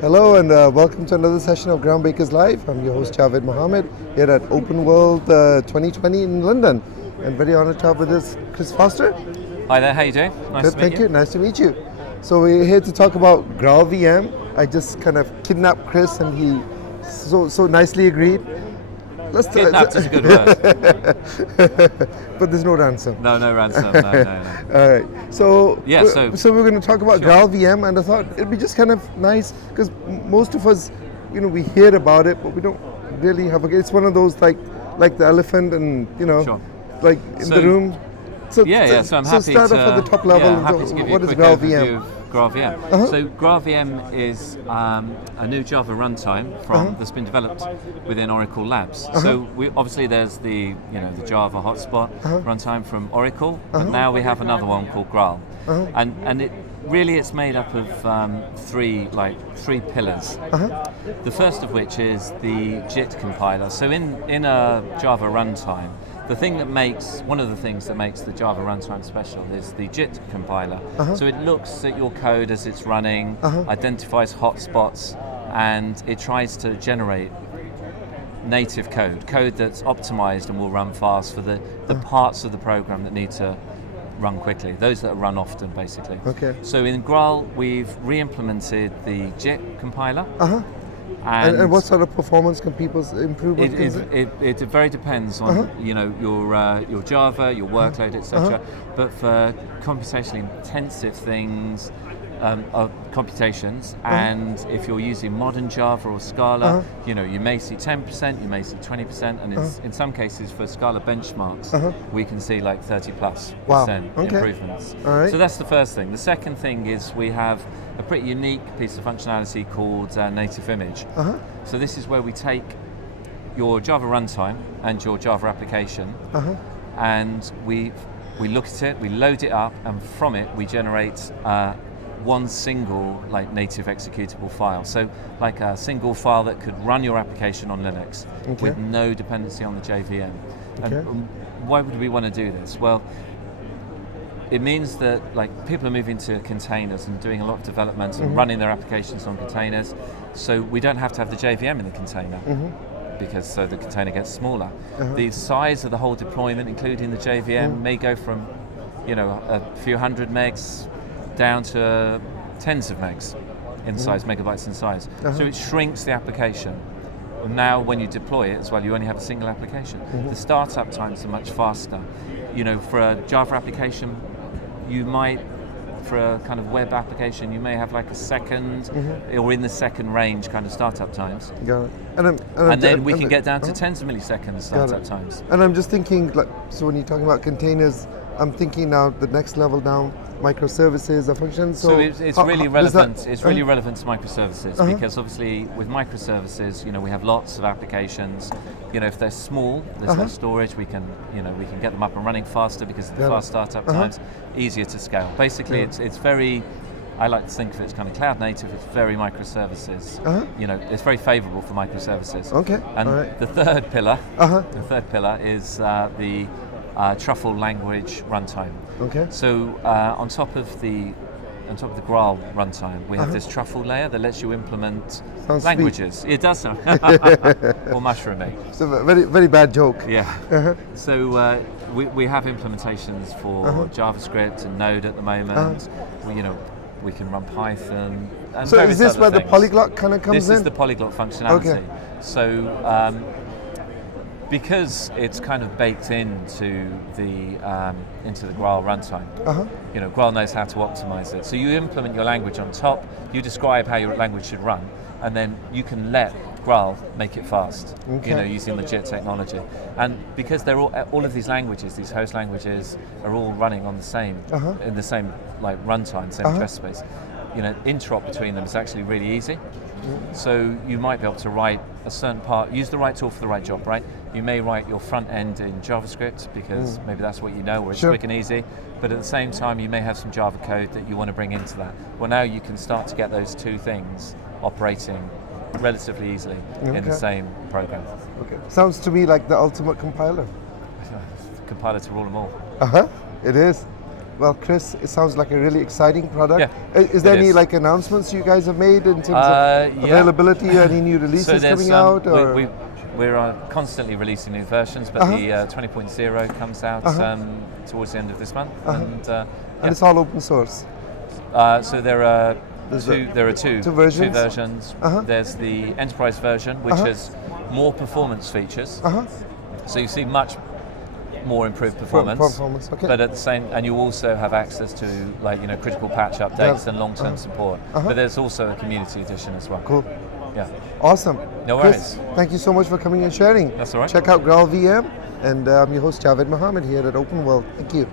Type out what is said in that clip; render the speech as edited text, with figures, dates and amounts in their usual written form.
Hello and welcome to another session of Groundbreakers Live. I'm your host Javed Mohammed here at Open World 2020 in London. And very honored to have with us Chris Foster. Hi there, how you doing? Nice Good, to meet thank you. Nice to meet you. So we're here to talk about GraalVM. I just kind of kidnapped Chris and he so nicely agreed. Let's Kidnapped is a good word. But there's no ransom. No ransom, no. All right. So Yeah, so we're going to talk about Sure. GraalVM, and I thought it'd be just kind of nice because most of us, we hear about it, but we don't really have it's one of those like the elephant, and Sure. like in So- the room. So So I'm happy start to, off at the top level. yeah, happy to give you What a is quick GraalVM? overview of GraalVM. So GraalVM is a new Java runtime that's been developed within Oracle Labs. So obviously there's the Java hotspot runtime from Oracle, but now we have another one called Graal, and it's made up of three pillars. The first of which is the JIT compiler. So in a Java runtime, one of the things that makes the Java runtime special is the JIT compiler. So it looks at your code as it's running, identifies hotspots, and it tries to generate native code that's optimized and will run fast for the parts of the program that need to run quickly, those that run often, basically. Okay. So in Graal, we've re-implemented the JIT compiler. And what sort of performance can people improve with? It very depends on your Java, your workload, etc. But for computationally intensive things, computations, and if you're using modern Java or Scala, you may see 10%, you may see 20%, and in some cases for Scala benchmarks, we can see like 30+% improvements. All right. So that's the first thing. The second thing is we have a pretty unique piece of functionality called native image. So this is where we take your Java runtime and your Java application, and we look at it, we load it up, and from it we generate one single native executable file. So like a single file that could run your application on Linux with no dependency on the JVM. And why would we want to do this? Well, it means that people are moving to containers and doing a lot of development and running their applications on containers. So we don't have to have the JVM in the container because so the container gets smaller. The size of the whole deployment, including the JVM, may go from a few hundred megs down to tens of megs in size, megabytes in size. So it shrinks the application. Now when you deploy it as well, you only have a single application. The startup times are much faster. For a Java application, you might, for a kind of web application, you may have like a second or in the second range kind of startup times. Got it. And then we can get down to tens of milliseconds startup times. And I'm just thinking, so when you're talking about containers, I'm thinking now the next level down, microservices or functions. So it's really relevant. It's really relevant to microservices because obviously with microservices, we have lots of applications. If they're small, there's less storage. We can get them up and running faster because of the fast startup times. Easier to scale. Basically, it's very. I like to think of it as kind of cloud native. It's very microservices. It's very favourable for microservices. Okay. And the third pillar, is the Truffle language runtime. Okay. So on top of the Graal runtime, we have this Truffle layer that lets you implement languages. It does sound or mushrooming. It's a very very bad joke. Yeah. So we have implementations for JavaScript and Node at the moment. We can run Python. And So is this where the things. polyglot kind of comes in? This is the polyglot functionality. Okay. So because it's kind of baked into the Graal runtime, Graal knows how to optimize it. So you implement your language on top, you describe how your language should run, and then you can let Graal make it fast, using the JIT technology. And because they're all of these languages, these host languages, are all running on the same, in the same runtime, same address space. Interop between them is actually really easy. So you might be able to write a certain part, use the right tool for the right job, right? You may write your front end in JavaScript because maybe that's what you know, or it's quick and easy. But at the same time, you may have some Java code that you want to bring into that. Well, now you can start to get those two things operating relatively easily in the same program. Okay. Sounds to me like the ultimate compiler. Compiler to rule them all. It is. Well, Chris, it sounds like a really exciting product. Yeah, Is there it any is. like announcements you guys have made in terms of Yeah. availability? Any new releases there's, coming out? Or? We're constantly releasing new versions, but the 20.0 comes out towards the end of this month. And it's all open source. So there are two versions. versions. There's the enterprise version, which has more performance features. So you see much more improved performance. Okay. But at the same, and you also have access to critical patch updates and long-term support. But there's also a community edition as well. Cool. Yeah. Awesome. No Chris, worries. thank you so much for coming and sharing. That's all right. Check out Graal VM, and I'm your host Javed Mohammed here at Open World. Thank you.